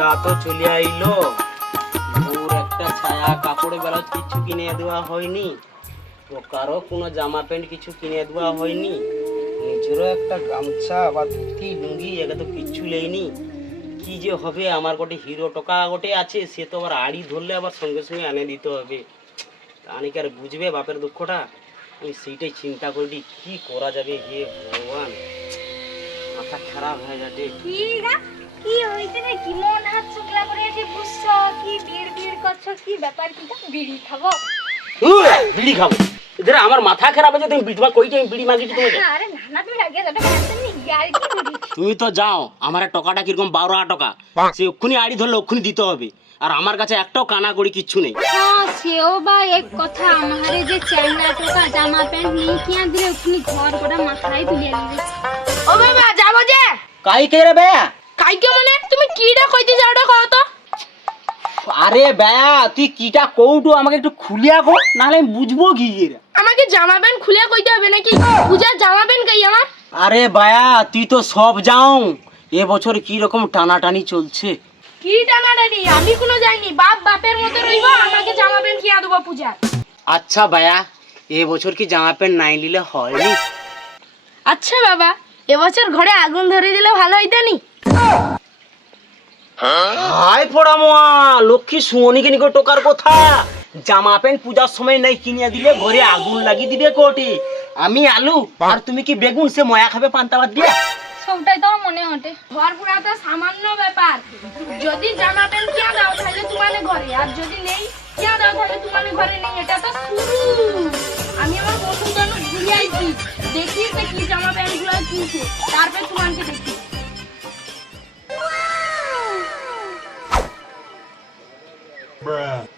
পূজা তো চলে আইলো। ওর একটা ছায়া কাপড় বেলা কিছু কিনে দেওয়া হয়নি। ও কারও কোনো জামা প্যান্ট কিছু কিনে দেওয়া হয়নি। নিজেরও একটা গামছা বা ধুতি, লুঙ্গি, একে তো কিচ্ছু লেইনি। কি যে হবে, আমার গোটে হিরো টোকা গোটে আছে, সে তো আবার আড়ি ধরলে আবার সঙ্গে সঙ্গে এনে দিতে হবে। তা আর বুঝবে বাপের দুঃখটা? আমি সেইটাই চিন্তা করি কি করা যাবে হে ভগবান? মাথা খারাপ হয়ে যাবে কি কি কি মন করছ? কি ব্যাপার কি বিড়ি খাব? বিড়ি খাব। এদের আমার মাথা খারাপ হয়েছে তুমি বিধবা কইতে আমি বিড়ি মাগিছি তোমাকে? আরে না না তুমি আগে যাবে নেই কি তুমি তো যাও আমার টাকাটা কীরকম বারো হাজার টাকা? সে ওক্ষুনি আড়ি ধরলে ওক্ষুনি দিতে হবে। আর আমার কাছে একটাও কানা করি কিচ্ছু নেই। হ্যাঁ সেও বা এক কথা আমারে যে চ্যাংড়া টোকা জামা প্যান্ট নিয়ে কিয়া দিলে ওখানে ঘর করে মাথায় তুলিয়ে দিবে ও বাবা যাব যে? কাই কে রে বেয়া কাইকে মানে? তুমি কিটা কইতে যাও ওটা কও তো। আরে বেয়া তুই কিটা কৌটু আমাকে একটু খুলিয়া কো নাহলে আমি বুঝব কি এর। আমাকে জামা প্যান্ট খুলে কইতে হবে নাকি? পূজা জামা প্যান্ট গাই আমার? আরে বায়া তুই তো সব যাও এ বছর কি রকম টানাটানি চলছে? কি টানাটানি? আমি কোনো যাইনি। বাপ বাপের মতো রইব আমাকে জামা প্যান্ট কিয়া দেবো পূজার? আচ্ছা বায়া এ বছর কি জামা প্যান্ট নাই নিলে হয়নি? আচ্ছা বাবা এবছর ঘরে আগুন ধরে দিলে ভালো হইতো নি হাই ফোড়া মোয়া লক্ষ্মী সুমনিকে নিকো টোকার কথা। জামা প্যান্ট পূজার সময় নাই কিনিয়া দিলে ঘরে আগুন লাগিয়ে দিবে কোটি। আমি আলু আর তুমি কি বেগুন সে ময়া খাবে পান্তা ভাত দিয়া? সবটাই তো মনে হটে। ঘর পুরা তো সামান্য ব্যাপার। যদি জামা প্যান্ট কিয়া দাও তাহলে তোমার ঘরে। আর যদি নেই কিয়া দাও তাহলে তোমার ঘরে নেই। এটা তো শুরু আমি আমার বসুর জন্য ঘুরে আইছি। দেখি যে কি জামা প্যান্টগুলো কিনছে। তারপরে তোমাকে দেখি। Bruh.